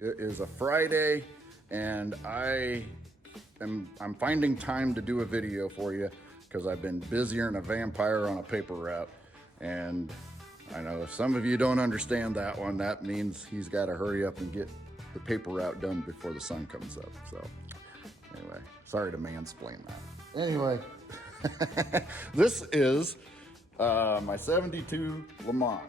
It is a Friday, and I'm finding time to do a video for you because I've been busier than a vampire on a paper route. And I know if some of you don't understand that one, that means he's got to hurry up and get the paper route done before the sun comes up. So anyway, sorry to mansplain that. Anyway, this is my 72 LeMans.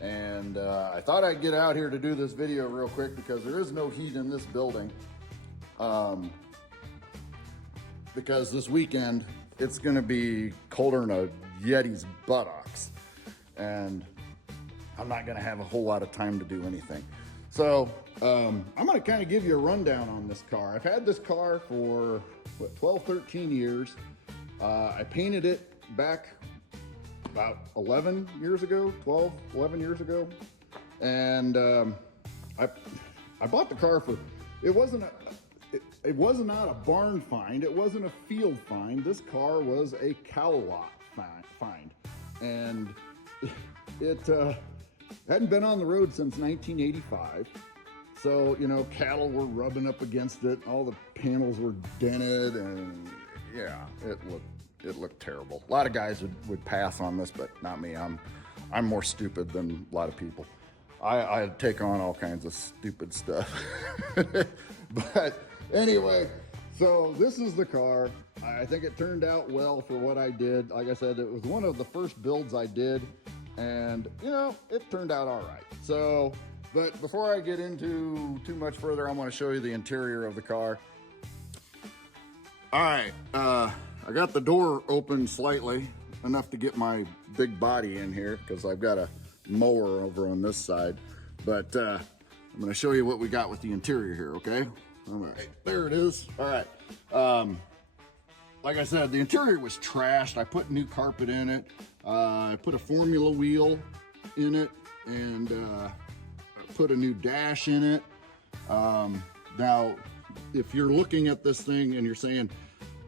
And I thought I'd get out here to do this video real quick because there is no heat in this building. Because this weekend, it's gonna be colder than a Yeti's buttocks. And I'm not gonna have a whole lot of time to do anything. So I'm gonna kind of give you a rundown on this car. I've had this car for, what, 12, 13 years. I painted it back about 11 years ago, 12, 11 years ago. And I bought the car for, it was not a barn find, it wasn't a field find. This car was a cow lot find. And it hadn't been on the road since 1985. So, you know, cattle were rubbing up against it, all the panels were dented, and yeah, it looked terrible. A lot of guys would pass on this, but not me. I'm more stupid than a lot of people. I take on all kinds of stupid stuff. But anyway, so this is the car. I think it turned out well for what I did. Like I said, it was one of the first builds I did, and you know, it turned out all right. So, but before I get into too much further, I want to show you the interior of the car. All right, I got the door open slightly, enough to get my big body in here because I've got a mower over on this side. But I'm gonna show you what we got with the interior here, okay? All right, there it is. All right, like I said, the interior was trashed. I put new carpet in it. I put a Formula wheel in it, and I put a new dash in it. Now, if you're looking at this thing and you're saying,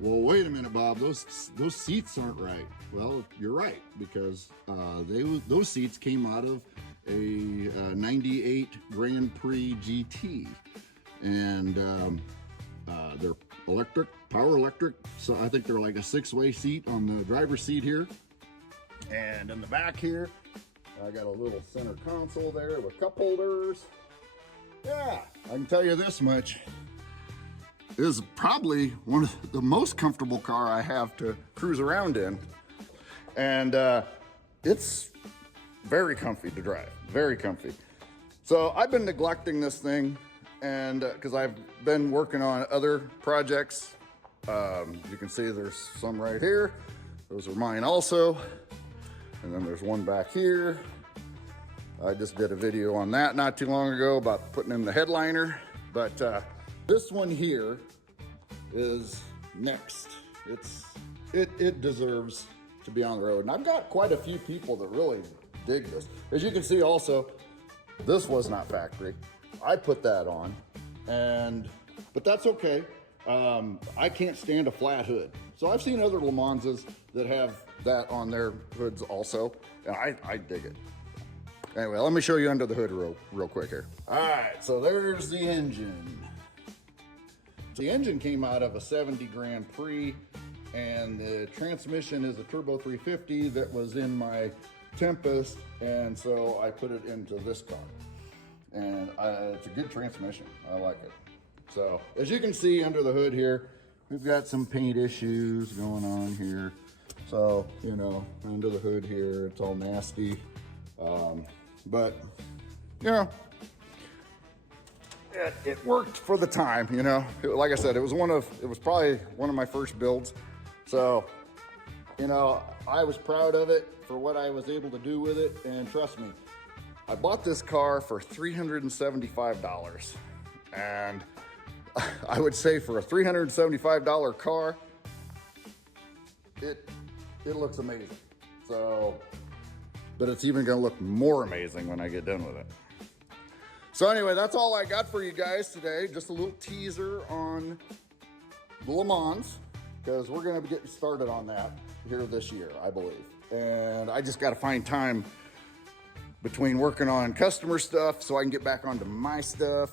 well, wait a minute, Bob, those seats aren't right. Well, you're right, because those seats came out of a 98 Grand Prix GT. And they're electric, power electric. So I think they're like a 6-way seat on the driver's seat here. And in the back here, I got a little center console there with cup holders. Yeah, I can tell you this much. It is probably one of the most comfortable car I have to cruise around in. And it's very comfy to drive, very comfy. So I've been neglecting this thing, and because I've been working on other projects. You can see there's some right here. Those are mine also. And then there's one back here. I just did a video on that not too long ago about putting in the headliner. But this one here is next. It deserves to be on the road. And I've got quite a few people that really dig this. As you can see also, this was not factory. I put that on, but that's okay. I can't stand a flat hood. So I've seen other LeManses that have that on their hoods also, and I dig it. Anyway, let me show you under the hood real quick here. All right, so there's the engine. The engine came out of a 70 Grand Prix, and the transmission is a Turbo 350 that was in my Tempest, and so I put it into this car. And it's a good transmission. I like it. So as you can see under the hood here, we've got some paint issues going on here. So, you know, under the hood here, it's all nasty. But, you know, it worked for the time, you know. Like I said, it was probably one of my first builds. So, you know, I was proud of it for what I was able to do with it. And trust me, I bought this car for $375. And I would say for a $375 car, it looks amazing. So, but it's even gonna look more amazing when I get done with it. So anyway, that's all I got for you guys today. Just a little teaser on the LeMans, because we're gonna be getting started on that here this year, I believe. And I just gotta find time between working on customer stuff so I can get back onto my stuff.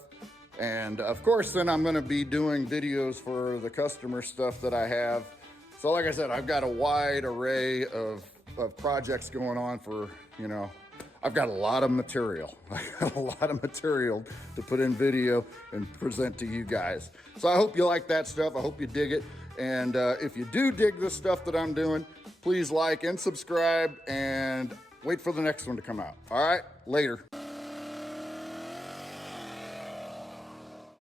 And of course, then I'm gonna be doing videos for the customer stuff that I have. So like I said, I've got a wide array of projects going on for, you know, I've got a lot of material. I got a lot of material to put in video and present to you guys. So I hope you like that stuff. I hope you dig it. And if you do dig the stuff that I'm doing, please like and subscribe and wait for the next one to come out. All right, later.